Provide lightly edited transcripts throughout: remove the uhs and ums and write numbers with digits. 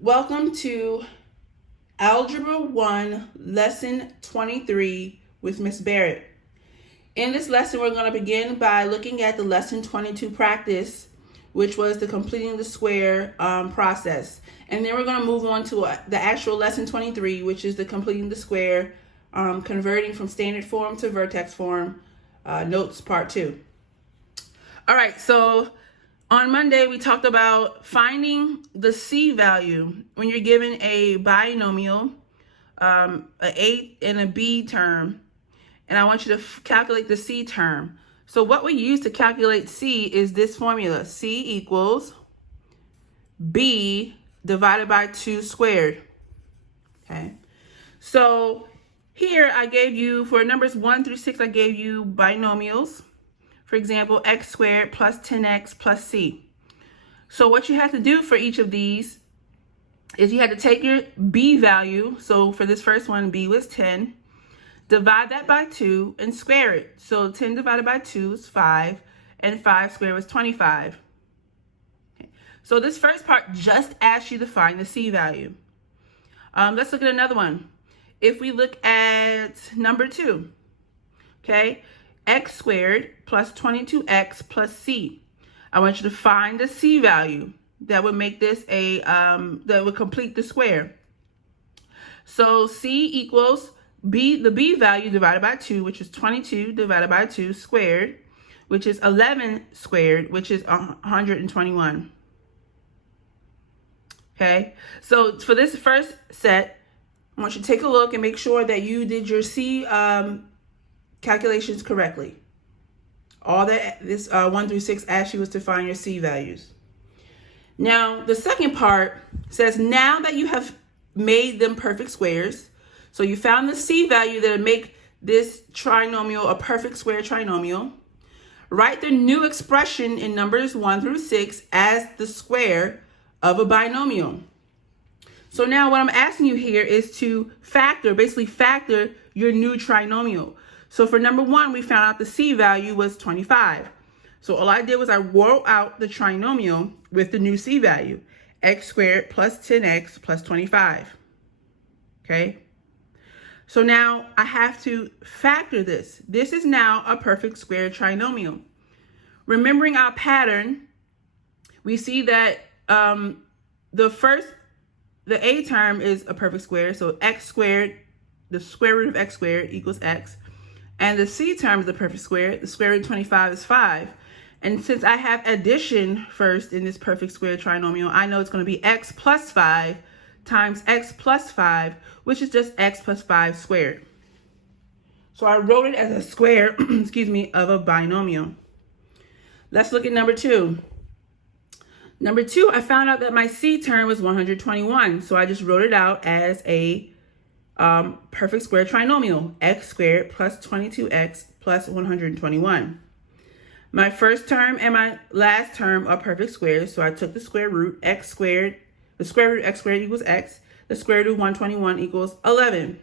Welcome to Algebra 1, Lesson 23 with Miss Barrett. In this lesson, we're going to begin by looking at the Lesson 22 practice, which was the completing the square process. And then we're going to move on to the actual Lesson 23, which is the completing the square, converting from standard form to vertex form, notes part 2. All right, so on Monday, we talked about finding the C value when you're given a binomial, an A and a B term, and I want you to calculate the C term. So what we use to calculate C is this formula. C equals B divided by 2 squared. Okay, so here I gave you, for numbers 1 through 6, I gave you binomials. For example, x squared plus 10x plus c. So what you have to do for each of these is you had to take your b value. So for this first one, b was 10. Divide that by 2 and square it. So 10 divided by 2 is 5, and 5 squared was 25. Okay. So this first part just asks you to find the c value. Let's look at another one. If we look at number 2, okay, x squared plus 22x plus c. I want you to find the c value that would make this a, that would complete the square. So c equals b, the b value divided by 2, which is 22 divided by 2 squared, which is 11 squared, which is 121. Okay, so for this first set, I want you to take a look and make sure that you did your c calculations correctly. All that this 1 through 6 asks you was to find your c values. Now, the second part says, now that you have made them perfect squares, so you found the c value that would make this trinomial a perfect square trinomial, write the new expression in numbers 1 through 6 as the square of a binomial. So now what I'm asking you here is to basically factor your new trinomial. So for number 1, we found out the c value was 25. So all I did was I wrote out the trinomial with the new c value, x squared plus 10x plus 25. Okay? So now I have to factor this. This is now a perfect square trinomial. Remembering our pattern, we see that the a term is a perfect square. So x squared, the square root of x squared equals x. And the c term is the perfect square. The square root of 25 is 5. And since I have addition first in this perfect square trinomial, I know it's going to be x plus 5 times x plus 5, which is just x plus 5 squared. So I wrote it as a square, excuse me, of a binomial. Let's look at number 2. Number 2, I found out that my c term was 121. So I just wrote it out as a perfect square trinomial, x squared plus 22x plus 121. My first term and my last term are perfect squares, so I took the square root, x squared, the square root of x squared equals x, the square root of 121 equals 11.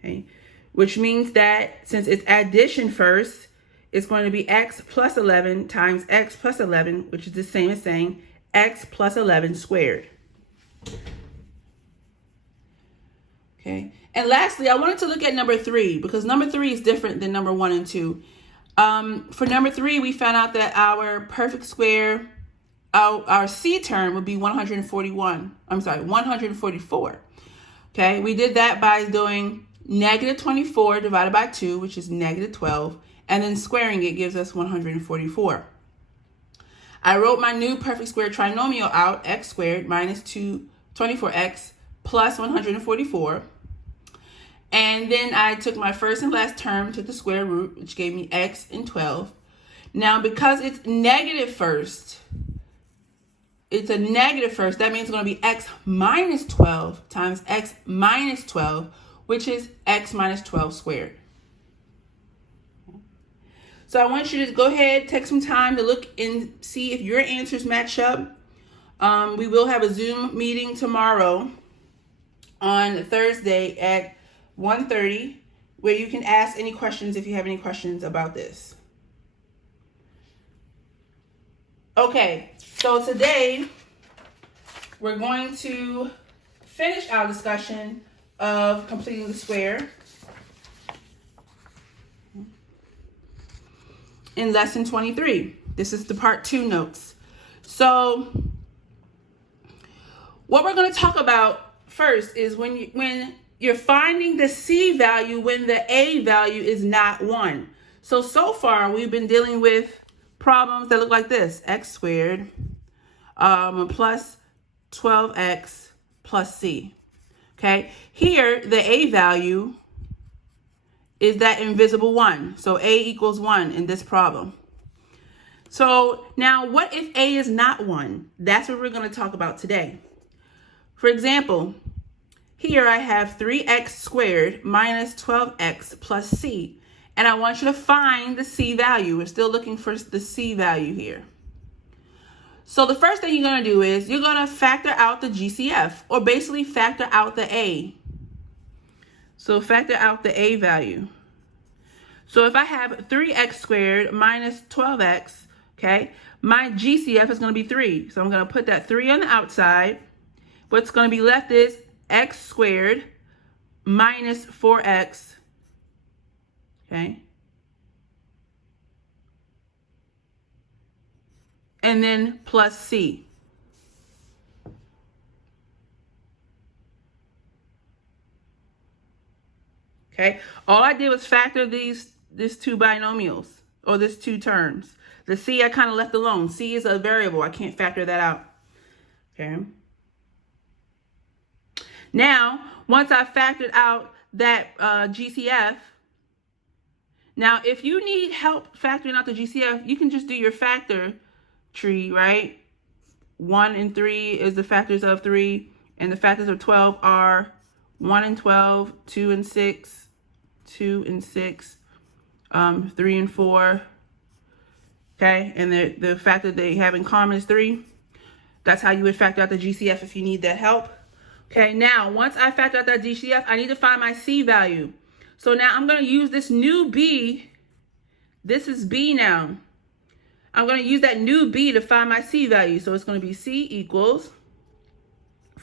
Okay, which means that since it's addition first, it's going to be x plus 11 times x plus 11, which is the same as saying x plus 11 squared. Okay. And lastly, I wanted to look at number 3 because number 3 is different than number 1 and 2. For number 3, we found out that our perfect square, our c term would be 144. Okay. We did that by doing negative 24 divided by 2, which is negative 12, and then squaring it gives us 144. I wrote my new perfect square trinomial out, x squared minus 24x plus 144. And then I took my first and last term, took the square root, which gave me x and 12. Now, because it's negative first, that means it's going to be x minus 12 times x minus 12, which is x minus 12 squared. So I want you to go ahead, take some time to look and see if your answers match up. We will have a Zoom meeting tomorrow on Thursday at 1:30, where you can ask any questions if you have any questions about this. Okay, so today we're going to finish our discussion of completing the square in lesson 23. This is the part 2 notes. So what we're going to talk about first is when you're finding the C value when the A value is not 1. So far we've been dealing with problems that look like this: x squared plus 12x plus C. Okay, here the A value is that invisible 1. So A equals 1 in this problem. So now what if A is not 1? That's what we're going to talk about today. For example, here I have 3x squared minus 12x plus C. And I want you to find the C value. We're still looking for the C value here. So the first thing you're going to do is you're going to factor out the GCF, or basically factor out the A. So factor out the A value. So if I have 3x squared minus 12x, okay, my GCF is going to be 3. So I'm going to put that 3 on the outside. What's going to be left is x squared minus 4x, okay, and then plus C. Okay, all I did was factor these two binomials, or these two terms. The C I kind of left alone. C is a variable. I can't factor that out. Okay. Now, once I factored out that GCF, now if you need help factoring out the GCF, you can just do your factor tree, right? 1 and 3 is the factors of 3, and the factors of 12 are 1 and 12, 2 and 6, 2 and 6, 3 and 4. Okay, and the factor they have in common is 3. That's how you would factor out the GCF if you need that help. Okay, now once I factor out that GCF, I need to find my C value. So now I'm going to use this new B. This is B now. I'm going to use that new B to find my C value. So it's going to be C equals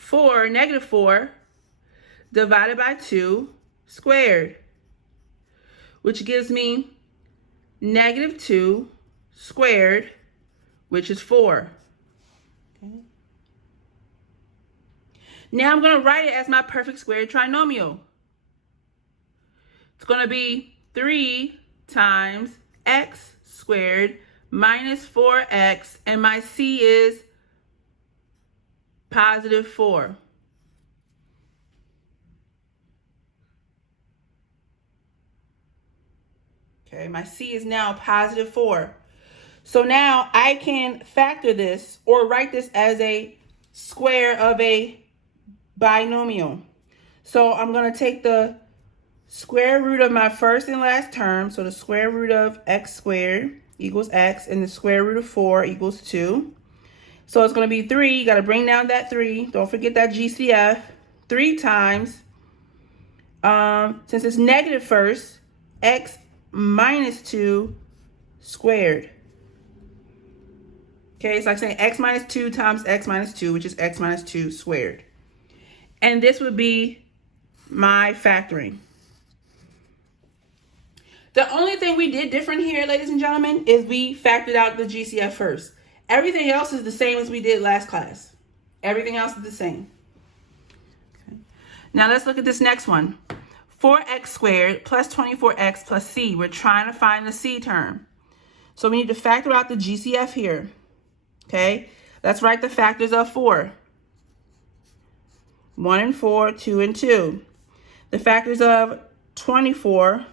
negative 4 divided by 2 squared, which gives me negative 2 squared, which is 4. Okay. Now I'm going to write it as my perfect square trinomial. It's going to be 3 times x squared minus 4x, and my C is positive 4. Okay, my C is now positive 4. So now I can factor this, or write this as a square of a binomial. So I'm going to take the square root of my first and last term. So the square root of x squared equals x, and the square root of 4 equals 2. So it's going to be 3. You got to bring down that 3. Don't forget that GCF. 3 times, since it's negative first, x minus 2 squared. Okay, it's like saying x minus 2 times x minus 2, which is x minus 2 squared. And this would be my factoring. The only thing we did different here, ladies and gentlemen, is we factored out the GCF first. Everything else is the same as we did last class. Everything else is the same. Okay. Now let's look at this next one. 4x squared plus 24x plus C. We're trying to find the C term. So we need to factor out the GCF here. Okay, let's write the factors of 4. 1 and 4, 2 and 2. The factors of 24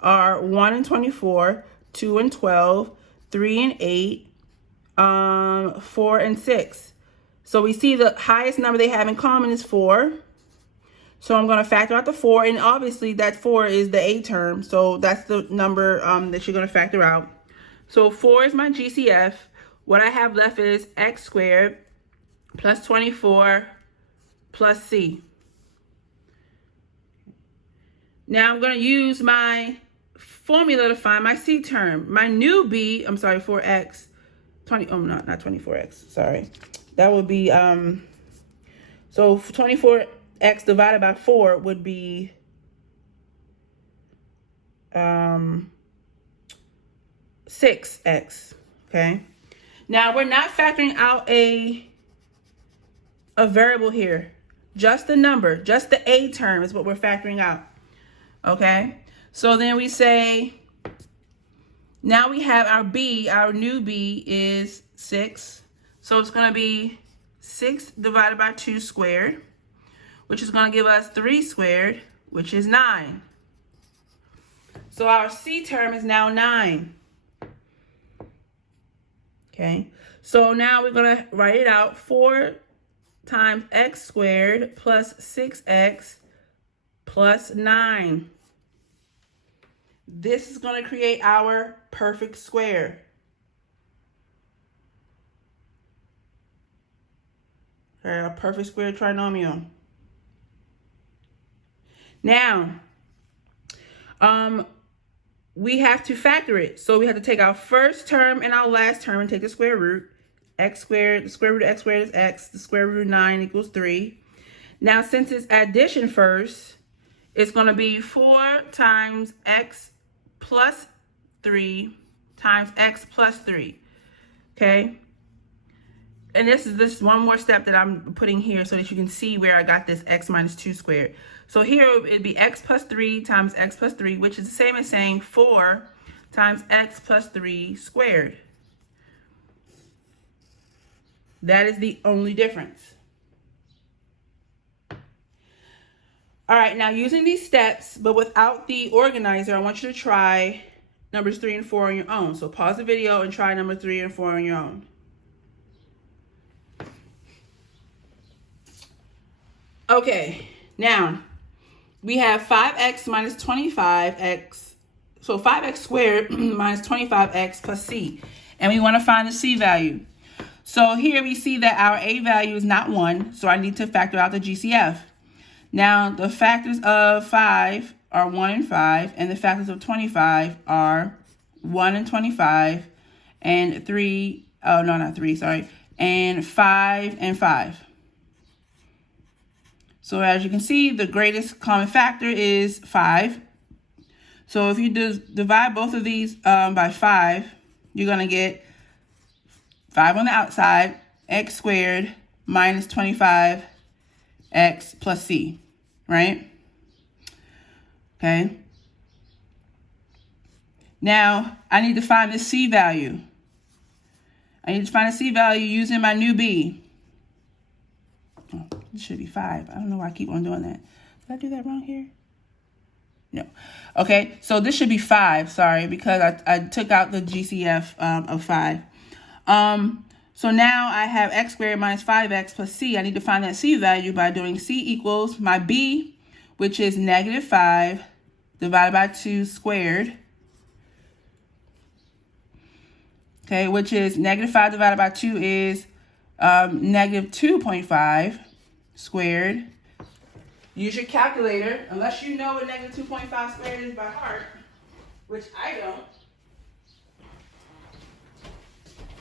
are 1 and 24, 2 and 12, 3 and 8, 4 and 6. So we see the highest number they have in common is 4. So I'm going to factor out the 4, and obviously that 4 is the A term. So that's the number that you're going to factor out. So 4 is my GCF. What I have left is x squared plus 24 plus C. Now I'm going to use my formula to find my C term. My new B, I'm sorry, 4x, not 24x, sorry. That would be So 24x divided by 4 would be 6x. Okay. Now we're not factoring out a variable here. Just the number, just the a term is what we're factoring out. Okay. So then we say, now we have our b, our new b is 6. So it's going to be 6 divided by 2 squared, which is going to give us 3 squared, which is 9. So our c term is now 9. Okay, so now we're going to write it out. 4 times x squared plus 6x plus 9. This is going to create our perfect square. Okay, a perfect square trinomial. Now, we have to factor it. So we have to take our first term and our last term and take the square root. X squared, the square root of x squared is x. The square root of 9 equals 3. Now, since it's addition first, it's going to be 4 times x plus 3 times x plus 3. Okay? And this is this one more step that I'm putting here so that you can see where I got this x minus 2 squared. So here it'd be x plus 3 times x plus 3, which is the same as saying 4 times x plus 3 squared. That is the only difference. All right, now using these steps, but without the organizer, I want you to try numbers 3 and 4 on your own. So pause the video and try number 3 and 4 on your own. Okay, now we have 5x minus 25x. So 5x squared minus 25x plus c. And we want to find the c value. So here we see that our a value is not 1. So I need to factor out the GCF. Now the factors of 5 are 1 and 5. And the factors of 25 are 1 and 25. And 3, oh no, not 3, sorry. And 5 and 5. So as you can see, the greatest common factor is 5. So if you divide both of these by 5, you're going to get 5 on the outside, x squared minus 25x plus c, right? Okay. Now, I need to find the c value. I need to find a c value using my new b. Oh, it should be 5. I don't know why I keep on doing that. Did I do that wrong here? No. Okay, so this should be 5, sorry, because I took out the GCF of 5. So now I have x squared minus 5x plus c. I need to find that c value by doing c equals my b, which is negative 5 divided by 2 squared. Okay, which is negative 5 divided by 2 is negative 2.5 squared. Use your calculator, unless you know what negative 2.5 squared is by heart, which I don't.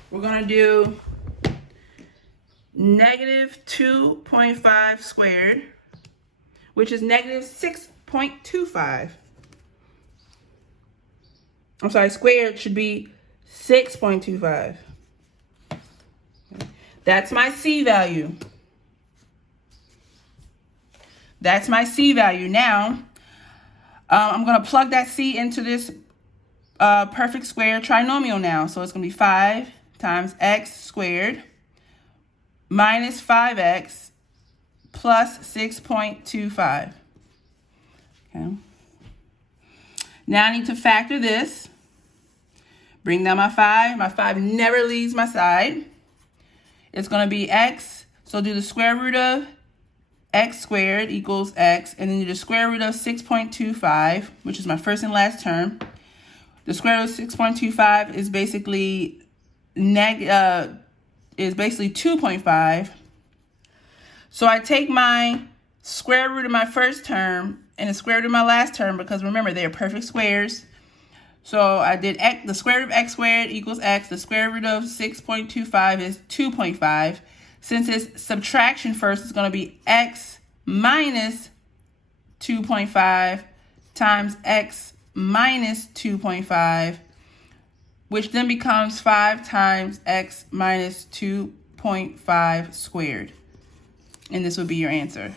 We're going to do negative 2.5 squared, which is negative 6.25. I'm sorry, squared should be 6.25. That's my c value. That's my c value. Now, I'm going to plug that c into this perfect square trinomial now. So it's going to be 5 times x squared minus 5x plus 6.25. Okay. Now I need to factor this. Bring down my 5. My 5 never leaves my side. It's going to be x. So do the square root of x squared equals x. And then do the square root of 6.25, which is my first and last term. The square root of 6.25 is basically 2.5. So I take my square root of my first term and the square root of my last term, because remember, they are perfect squares. So I did the square root of x squared equals x. The square root of 6.25 is 2.5. Since it's subtraction first, it's going to be x minus 2.5 times x minus 2.5, which then becomes 5 times x minus 2.5 squared. And this would be your answer.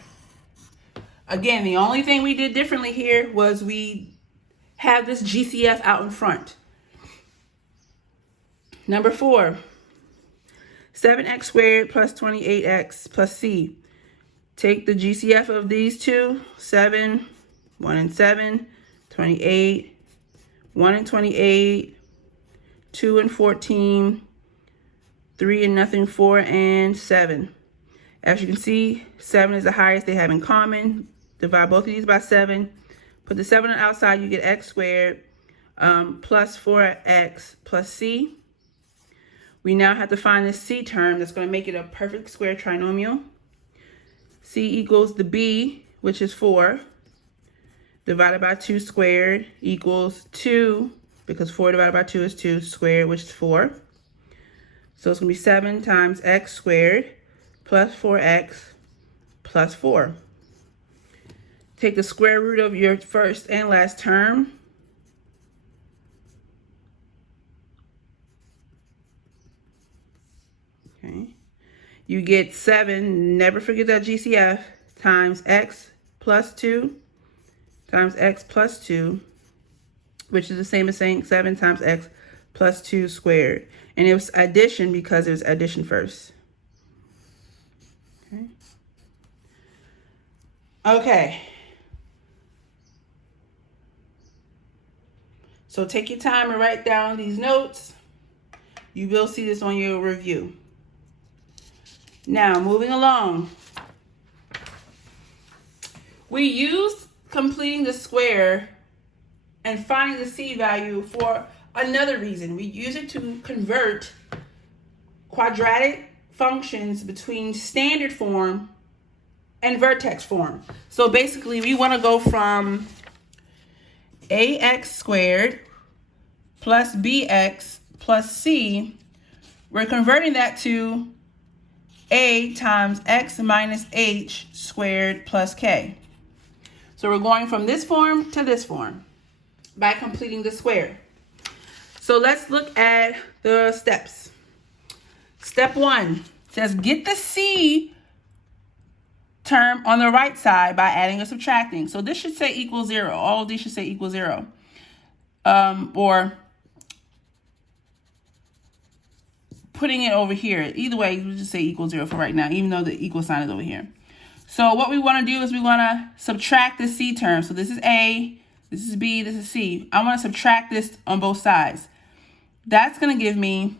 Again, the only thing we did differently here was we have this GCF out in front. Number 4, 7x squared plus 28x plus c. Take the GCF of these two, 7, 1 and 7, 28, 1 and 28, 2 and 14, 3 and nothing, 4 and 7. As you can see, 7 is the highest they have in common. Divide both of these by 7. Put the 7 on the outside, you get x squared plus 4x plus c. We now have to find this c term that's going to make it a perfect square trinomial. C equals the b, which is 4, divided by 2 squared equals 2, because 4 divided by 2 is 2, squared, which is 4. So it's going to be 7 times x squared plus 4x plus 4. Take the square root of your first and last term. Okay. You get 7, never forget that GCF, times x plus 2 times x plus 2, which is the same as saying 7 times x plus 2 squared. And it was addition because it was addition first. Okay. Okay. So take your time and write down these notes. You will see this on your review. Now, moving along. We use completing the square and finding the c value for another reason. We use it to convert quadratic functions between standard form and vertex form. So basically, we want to go from ax squared plus bx plus c. We're converting that to a times x minus h squared plus k. So we're going from this form to this form by completing the square. So let's look at the steps. Step 1 says get the c term on the right side by adding or subtracting. So this should say equals 0. All of these should say equals 0. Or putting it over here. Either way, we'll just say equals 0 for right now, even though the equal sign is over here. So what we want to do is we want to subtract the c term. So this is a, this is b, this is c. I want to subtract this on both sides. That's going to give me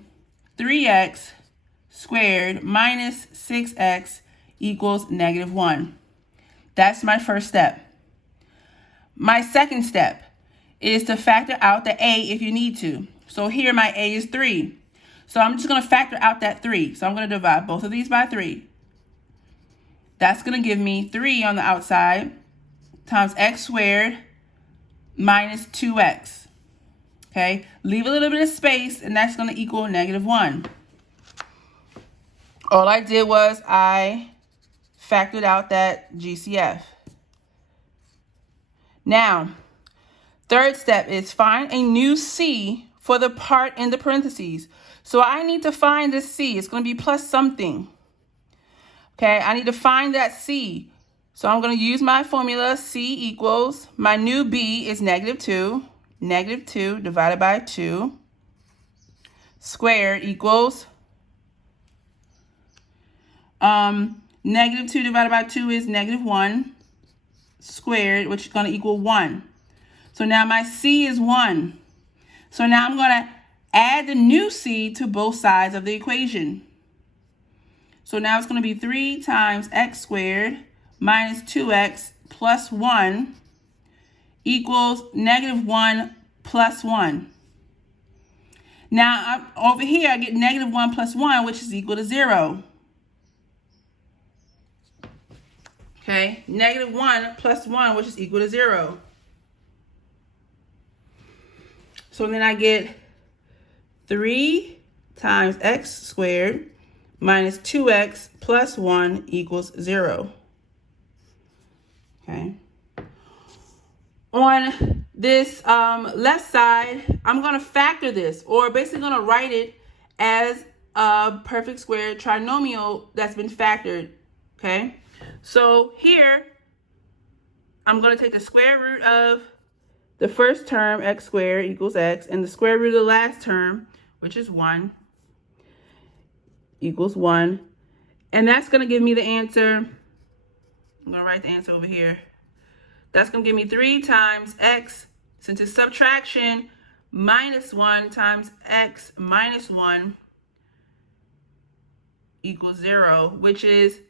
3x squared minus 6x equals -1. That's my first step. My second step is to factor out the a if you need to. So here my a is 3. So I'm just going to factor out that 3. So I'm going to divide both of these by 3. That's going to give me 3 on the outside times x squared minus 2x. Okay, leave a little bit of space, and that's going to equal -1. All I did was I factored out that GCF. Now, third step is find a new c for the part in the parentheses. So I need to find this c. It's going to be plus something. Okay, I need to find that c. So I'm going to use my formula. C equals, my new b is -2. -2 divided by 2 squared equals, -2 divided by 2 is -1 squared, which is going to equal 1. So now my c is 1. So now I'm going to add the new c to both sides of the equation. So now it's going to be 3 times x squared minus 2x plus 1 equals -1 plus 1. Now, over here, I get -1 plus 1, which is equal to 0. Okay, -1 plus 1, which is equal to 0. So then I get 3 times x squared minus 2x plus 1 equals 0. Okay. On this left side, I'm going to factor this, or basically going to write it as a perfect square trinomial that's been factored. Okay. So here, I'm going to take the square root of the first term, x squared equals x, and the square root of the last term, which is 1, equals 1. And that's going to give me the answer. I'm going to write the answer over here. That's going to give me 3 times x, since it's subtraction, minus 1 times x minus 1 equals 0, which is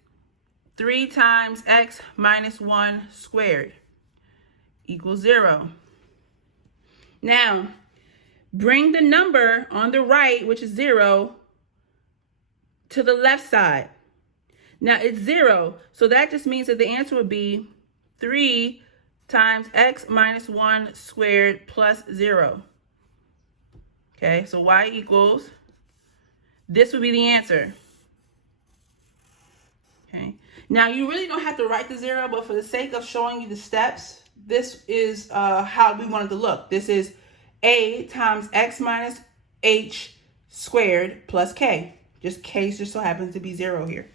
3 times x minus 1 squared equals 0. Now, bring the number on the right, which is 0, to the left side. Now, it's 0, so that just means that the answer would be 3 times x minus 1 squared plus 0. Okay, so y equals, this would be the answer. Okay, now you really don't have to write the 0, but for the sake of showing you the steps, this is how we want it to look. This is a times x minus h squared plus k. Just k just so happens to be 0 here.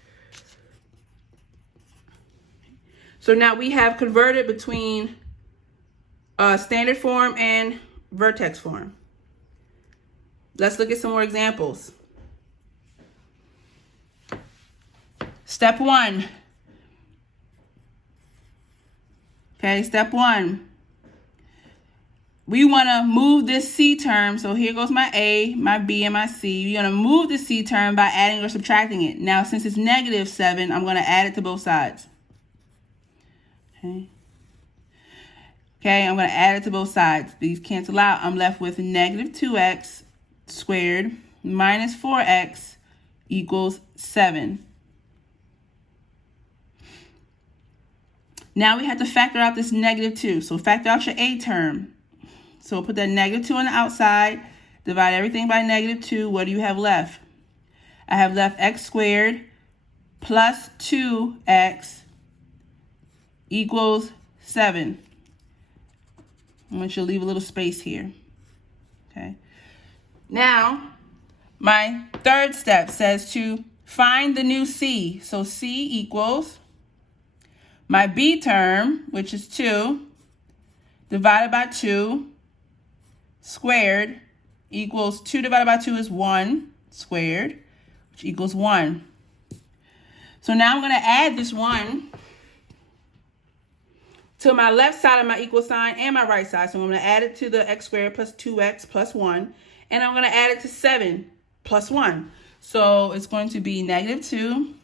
So now we have converted between standard form and vertex form. Let's look at some more examples. Step 1. Okay, step 1. We want to move this c term. So here goes my a, my b, and my c. We're going to move the c term by adding or subtracting it. Now, since it's negative 7, I'm going to add it to both sides. Okay. Okay, I'm going to add it to both sides. These cancel out. I'm left with negative 2x squared minus 4x equals 7. Now we have to factor out this negative 2. So factor out your a term. So put that negative 2 on the outside. Divide everything by negative 2. What do you have left? I have left x squared plus 2x equals 7. I want you to leave a little space here. Okay. Now, my third step says to find the new c. So c equals my b term, which is 2, divided by 2 squared equals 2 divided by 2 is 1 squared, which equals 1. So now I'm going to add this 1 to my left side of my equal sign and my right side. So I'm going to add it to the x squared plus 2x plus 1. And I'm going to add it to 7 plus 1. So it's going to be negative 2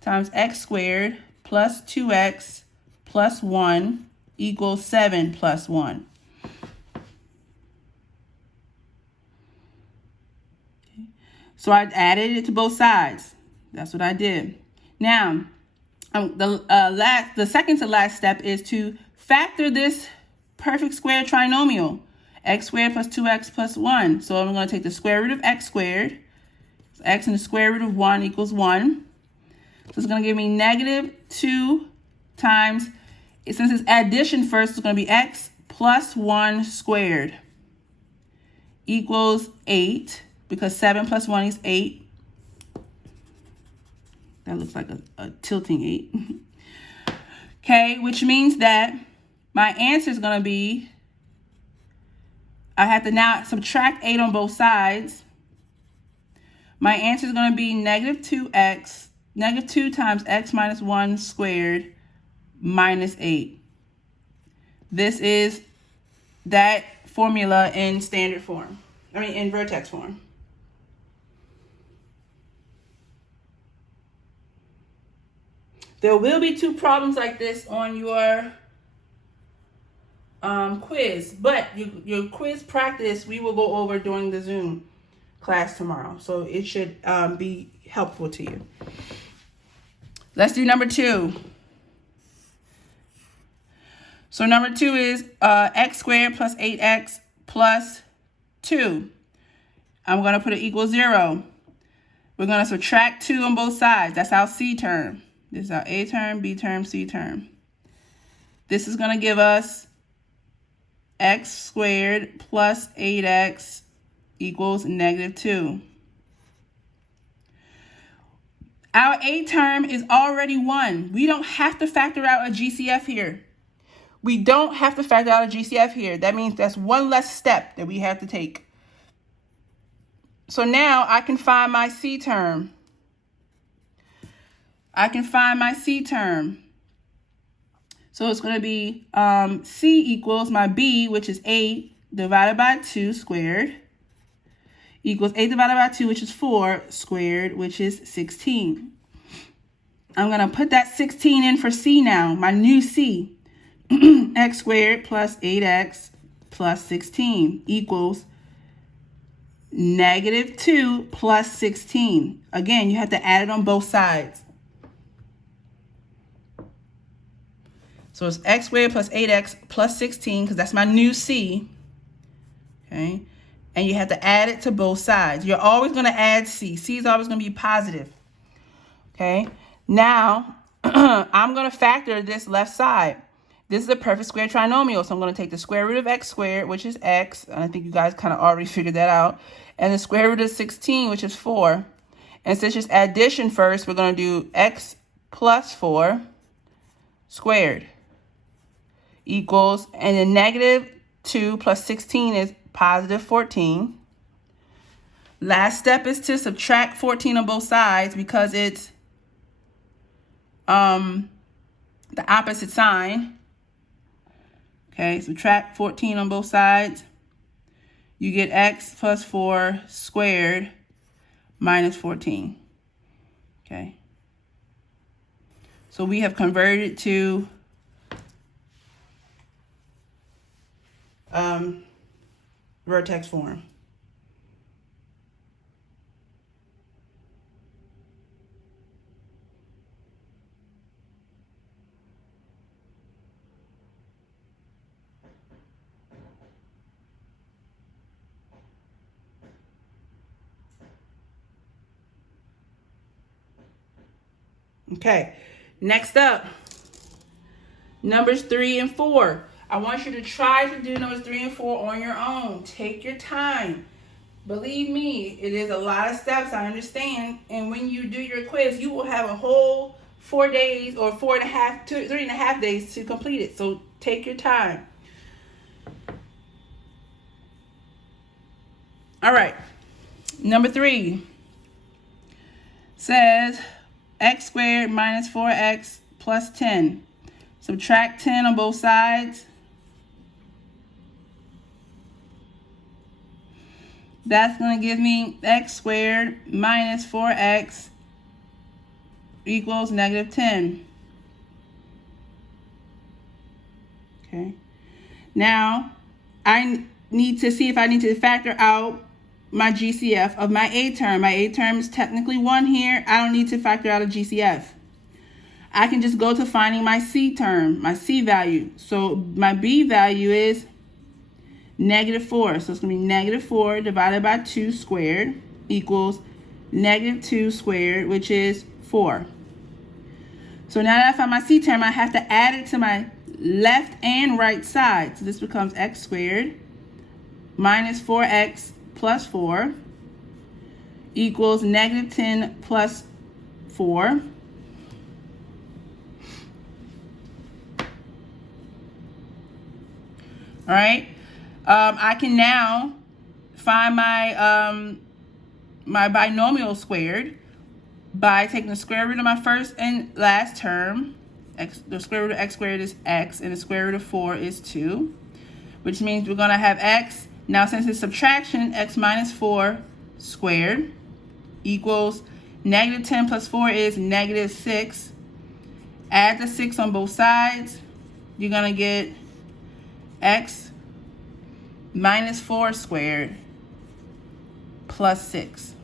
times x squared plus 2x plus 1 equals 7 plus 1. Okay. So I added it to both sides. That's what I did. Now, the second to last step is to factor this perfect square trinomial, x squared plus 2x plus 1. So I'm going to take the square root of x squared. So x and the square root of 1 equals 1. So it's going to give me negative 2 times, since it's addition first, it's going to be x plus 1 squared equals 8, because 7 plus 1 is 8. That looks like a tilting 8. Okay, which means that my answer is going to be, I have to now subtract 8 on both sides. My answer is going to be negative 2 times x minus 1 squared minus 8. This is that formula in standard form. In vertex form. There will be 2 problems like this on your quiz, but your quiz practice we will go over during the Zoom class tomorrow. So it should be helpful to you. Let's do number 2. So number 2 is x squared plus 8x plus 2. I'm going to put it equals 0. we're going to subtract 2 on both sides. That's our C term. This is our A term, B term, C term. This is going to give us x squared plus 8x equals -2. Our A term is already 1. We don't have to factor out a GCF here. We don't have to factor out a GCF here. That means that's one less step that we have to take. So now I can find my C term. So it's going to be C equals my B, which is 8 divided by 2 squared, equals 8 divided by 2, which is 4 squared, which is 16. I'm going to put that 16 in for C now, my new C. X squared plus 8x plus 16 equals -2 plus 16. Again, you have to add it on both sides. So it's x squared plus 8x plus 16, because that's my new C. Okay? And you have to add it to both sides. You're always going to add C. C is always going to be positive. Okay? Now, I'm going to factor this left side. This is a perfect square trinomial, so I'm going to take the square root of x squared, which is x, and I think you guys kind of already figured that out, and the square root of 16, which is 4. And since it's addition first, we're going to do x plus 4 squared equals, and then -2 plus 16 is positive 14. Last step is to subtract 14 on both sides because it's the opposite sign. Okay, subtract 14 on both sides. You get x plus 4 squared minus 14. Okay. So we have converted to vertex form. Okay, next up, numbers 3 and 4. I want you to try to do numbers 3 and 4 on your own. Take your time. Believe me, it is a lot of steps, I understand. And when you do your quiz, you will have a whole 4 days or 3.5 days to complete it. So take your time. All right, number 3 says x squared minus 4x plus 10. Subtract 10 on both sides. That's going to give me x squared minus 4x equals -10. Okay. Now, I need to see if I need to factor out my GCF of my A term. My A term is technically 1 here. I don't need to factor out a GCF. I can just go to finding my C term, my C value. So my B value is -4. So it's going to be -4 divided by 2 squared equals -2 squared, which is 4. So now that I found my C term, I have to add it to my left and right side. So this becomes x squared minus 4x plus 4 equals -10 plus 4. All right. I can now find my my binomial squared by taking the square root of my first and last term. The square root of x squared is x, and the square root of 4 is 2, which means we're going to have x. Now, since it's subtraction, x minus 4 squared equals -10 plus 4 is -6. Add the 6 on both sides. You're going to get x minus 4 squared plus 6.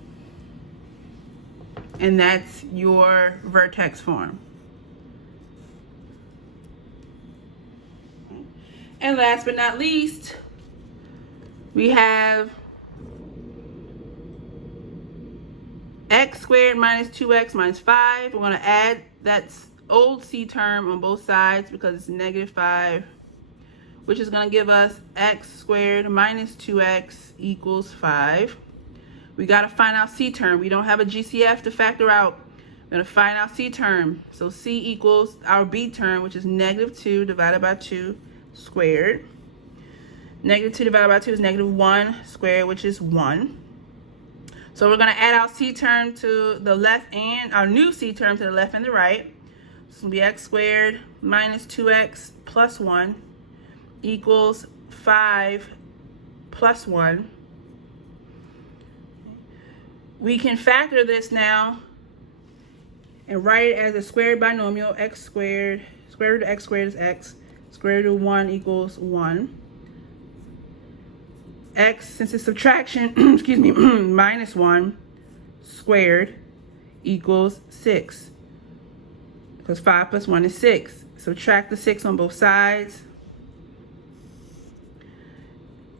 And that's your vertex form. And last but not least, we have x squared minus 2x minus 5. We're going to add that old c term on both sides because it's negative 5, which is going to give us x squared minus 2x equals 5. We got to find out c term. We don't have a GCF to factor out. We're going to find out c term. So c equals our b term, which is negative 2 divided by 2 squared. Negative 2 divided by 2 is negative 1 squared, which is 1. So we're going to add our c term to the left and our new c term to the left and the right. So it's going to be x squared minus 2x plus 1 equals 5 plus 1. We can factor this now and write it as a squared binomial. X squared, square root of x squared is x. Square root of 1 equals 1. X, since it's subtraction, excuse me, minus 1 squared equals 6. Because 5 plus 1 is 6. Subtract the 6 on both sides.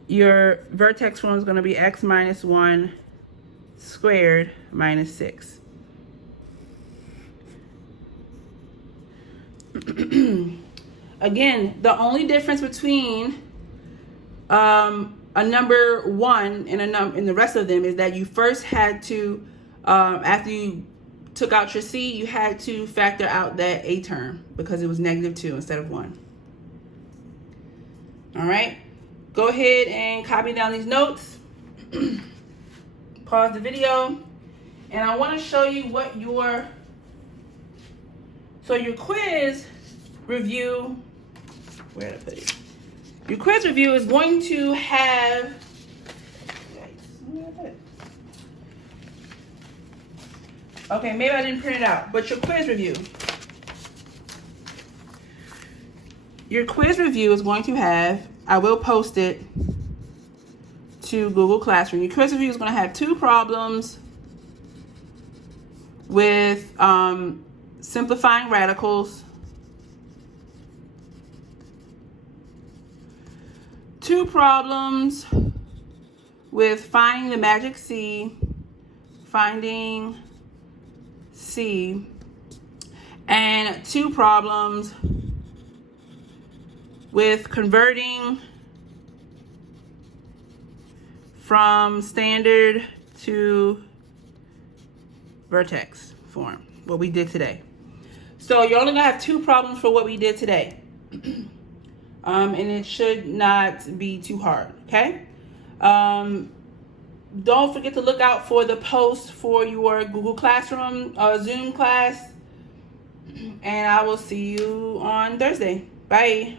Your vertex form is going to be x minus 1 squared minus 6. Again, the only difference between a number 1 and the rest of them is that you first had to, after you took out your c, you had to factor out that a term because it was negative 2 instead of 1. All right, go ahead and copy down these notes. Pause the video, and I want to show you what your quiz review, where did I put it? Your quiz review is going to have, okay, maybe I didn't print it out, but your quiz review. Your quiz review is going to have, I will post it to Google Classroom. Your quiz review is going to have 2 problems with simplifying radicals, 2 problems with finding the magic C, finding C, and 2 problems with converting from standard to vertex form, what we did today. So you're only gonna have 2 problems for what we did today. And it should not be too hard, okay? Don't forget to look out for the post for your Google Classroom Zoom class, and I will see you on Thursday. Bye.